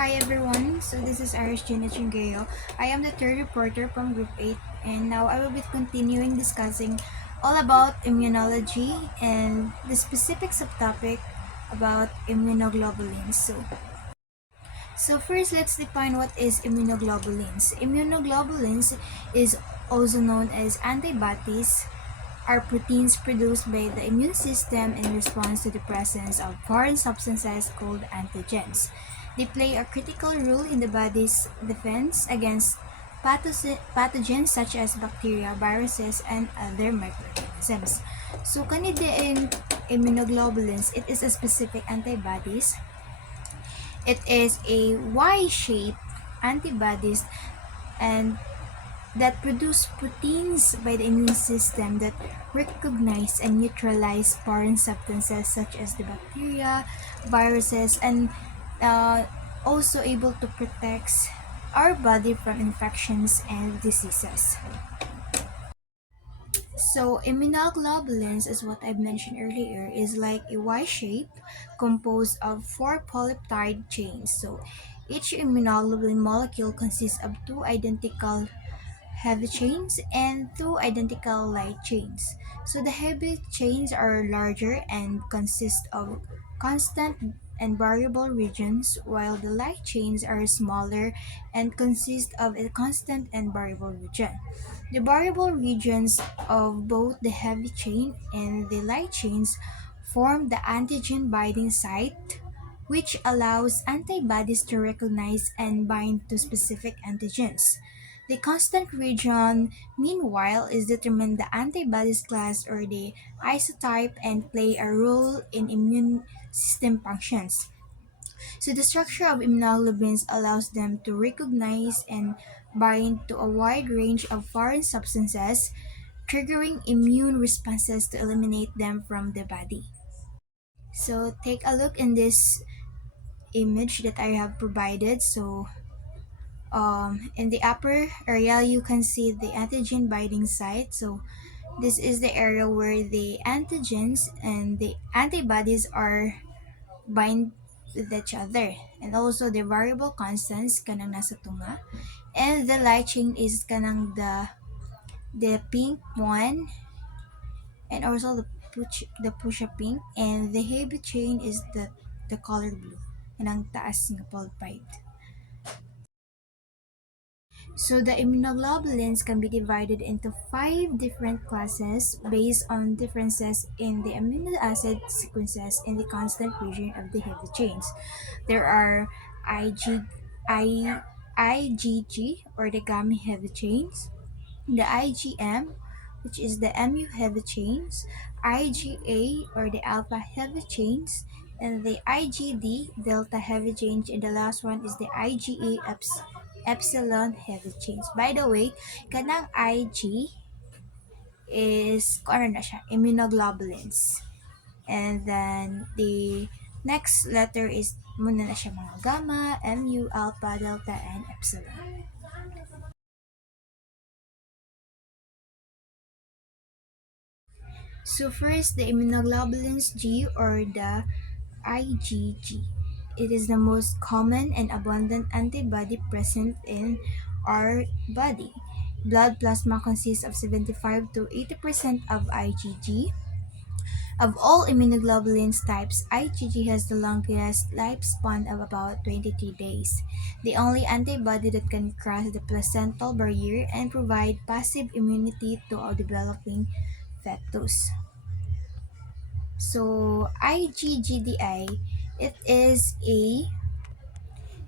Hi everyone, so this is Irish Gina Chingeo. I am the third reporter from Group 8 and now I will be continuing discussing all about immunology and the specific subtopic about immunoglobulins. So first let's define what is immunoglobulins. Immunoglobulins is also known as antibodies are proteins produced by the immune system in response to the presence of foreign substances called antigens. They play a critical role in the body's defense against pathogens such as bacteria, viruses, and other microorganisms. So, in immunoglobulins, it is a specific antibodies. It is a Y-shaped antibodies and that produce proteins by the immune system that recognize and neutralize foreign substances such as the bacteria, viruses, and uh, also able to protect our body from infections and diseases. So immunoglobulins is what I mentioned earlier is like a Y shape composed of four polypeptide chains. So each immunoglobulin molecule consists of two identical heavy chains and two identical light chains. So the heavy chains are larger and consist of constant and variable regions, while the light chains are smaller and consist of a constant and variable region. The variable regions of both the heavy chain and the light chains form the antigen binding site, which allows antibodies to recognize and bind to specific antigens. The constant region, meanwhile, is determined the antibodies class or the isotype and play a role in immune system functions. So the structure of immunoglobulins allows them to recognize and bind to a wide range of foreign substances, triggering immune responses to eliminate them from the body. So take a look in this image that I have provided. In the upper area, you can see the antigen binding site. So this is the area where the antigens and the antibodies are bind with each other. And also the variable constants kanang nasa tunga. And the light chain is kanang the pink one and also the pusha pink and the heavy chain is the color blue. Kanang taas nga pulpite. So the immunoglobulins can be divided into five different classes based on differences in the amino acid sequences in the constant region of the heavy chains. There are IG, I, IgG or the gamma heavy chains, the IgM, which is the mu heavy chains, IgA or the alpha heavy chains, and the IgD delta heavy chains, and the last one is the IgA epsilon heavy chains. By the way, kanang Ig is ano na siya, immunoglobulins. And then the next letter is muna na siya mga gamma, mu, alpha, delta, and epsilon. So first, the immunoglobulins G or the IgG. It is the most common and abundant antibody present in our body. Blood plasma consists of 75 to 80% of IgG. Of all immunoglobulins types, IgG has the longest lifespan of about 23 days, the only antibody that can cross the placental barrier and provide passive immunity to a developing fetus. So IgGDI, it is a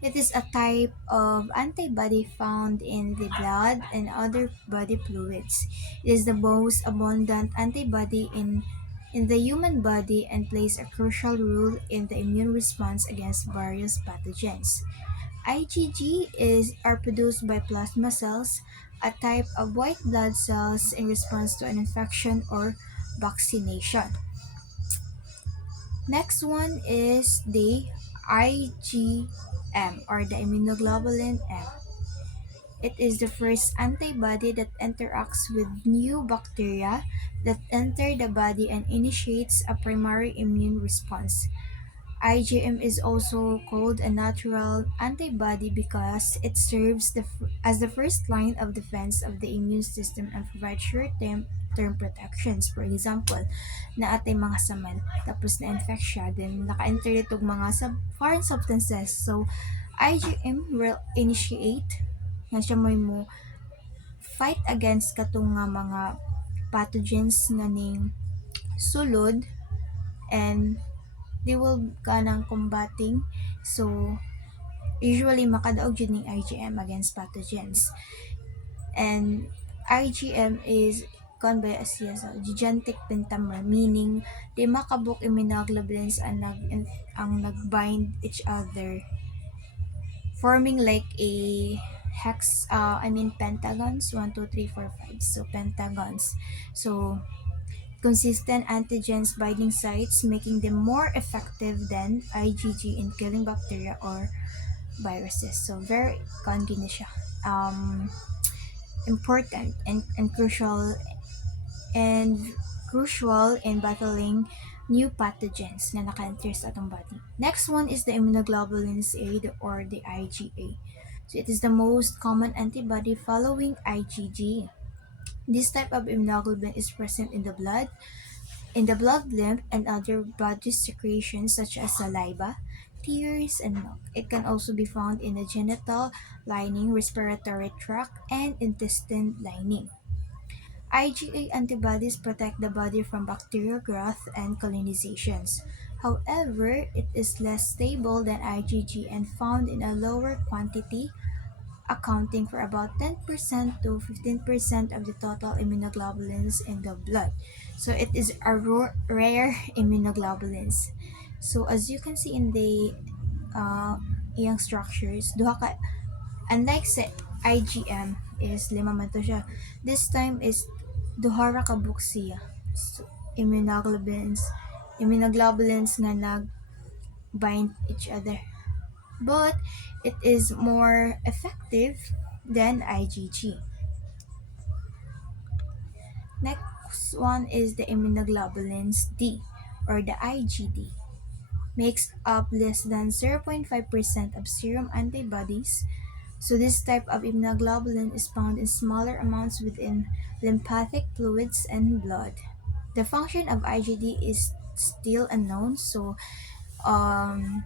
it is a type of antibody found in the blood and other body fluids. It is the most abundant antibody in the human body and plays a crucial role in the immune response against various pathogens. IgG are produced by plasma cells, a type of white blood cells in response to an infection or vaccination. Next one is the IgM or the immunoglobulin M. It is the first antibody that interacts with new bacteria that enter the body and initiates a primary immune response. IgM is also called a natural antibody because it serves as the first line of defense of the immune system and provides short-term protections. For example, na atay mga saman, tapos na-infect siya, then naka-enter itong mga foreign substances. So, IgM will initiate nga siya mo fight against katong nga mga pathogens nga ning sulod, and they will kanang combating. So usually makadaog jud ning IgM against pathogens. And IgM is convey as siya sa gigantic pentamer, meaning di makabuk immunoglobulins ang nagbind each other, forming like a pentagons, 1 2 3 4 5, so pentagons. So consistent antigens binding sites, making them more effective than IgG in killing bacteria or viruses. So very convenient siya. Important and and crucial in battling new pathogens na naka-enter sa atong body. Next one is the immunoglobulins A or the IgA. So it is the most common antibody following IgG. This type of immunoglobulin is present in the blood, lymph, and other body secretions such as saliva, tears, and milk. It can also be found in the genital lining, respiratory tract, and intestine lining. IgA antibodies protect the body from bacterial growth and colonizations. However, it is less stable than IgG and found in a lower quantity, accounting for about 10% to 15% of the total immunoglobulins in the blood. So it is a rare immunoglobulins. So as you can see in the iyang structures, duha ka, unlike sa IgM is lima man to siya. This time is duha ra ka book siya. So, immunoglobulins nga nag bind each other, but it is more effective than IgG. Next one is the immunoglobulins D or the IgD. Makes up less than 0.5% of serum antibodies. So this type of immunoglobulin is found in smaller amounts within lymphatic fluids and blood. The function of IgD is still unknown, so um,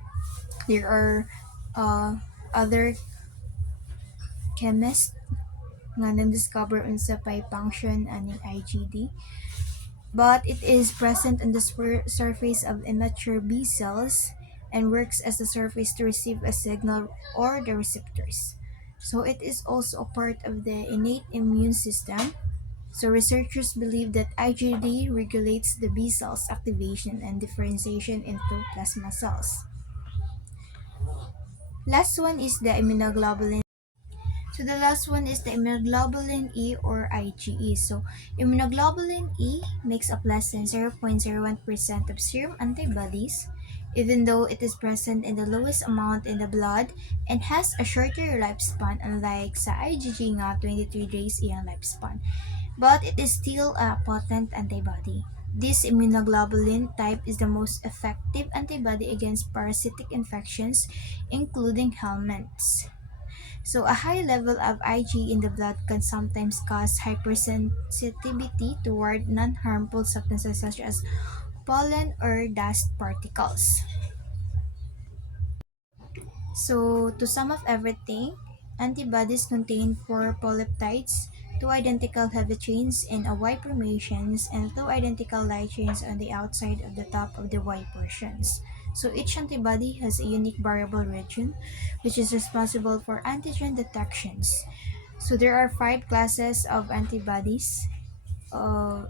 there are other chemists nga nag-discover unsa pay function aning IgD, but it is present on the surface of immature B cells and works as a surface to receive a signal or the receptors. So it is also a part of the innate immune system. So researchers believe that IgD regulates the B cells activation and differentiation into plasma cells. Last one is the immunoglobulin. So the last one is the immunoglobulin E or IgE. So immunoglobulin E makes up less than 0.01% of serum antibodies, even though it is present in the lowest amount in the blood and has a shorter lifespan, unlike sa IgG nga 23 days iyang lifespan. But it is still a potent antibody. This immunoglobulin type is the most effective antibody against parasitic infections, including helminths. So, a high level of Ig in the blood can sometimes cause hypersensitivity toward non harmful substances such as pollen or dust particles. So, to sum up everything, antibodies contain four polypeptides, two identical heavy chains in a Y formations, and two identical light chains on the outside of the top of the Y portions. So each antibody has a unique variable region, which is responsible for antigen detections. So there are five classes of antibodies,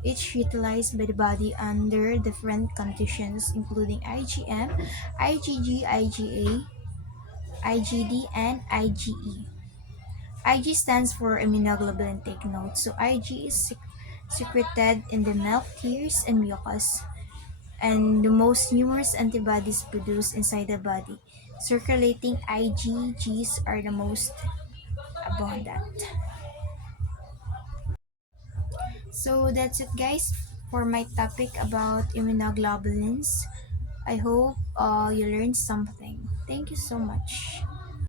each utilized by the body under different conditions, including IgM, IgG, IgA, IgD, and IgE. Ig stands for immunoglobulin, take note. So Ig is secreted in the milk, tears, and mucus, and the most numerous antibodies produced inside the body. Circulating IgGs are the most abundant. So that's it, guys, for my topic about immunoglobulins. I hope you learned something. Thank you so much.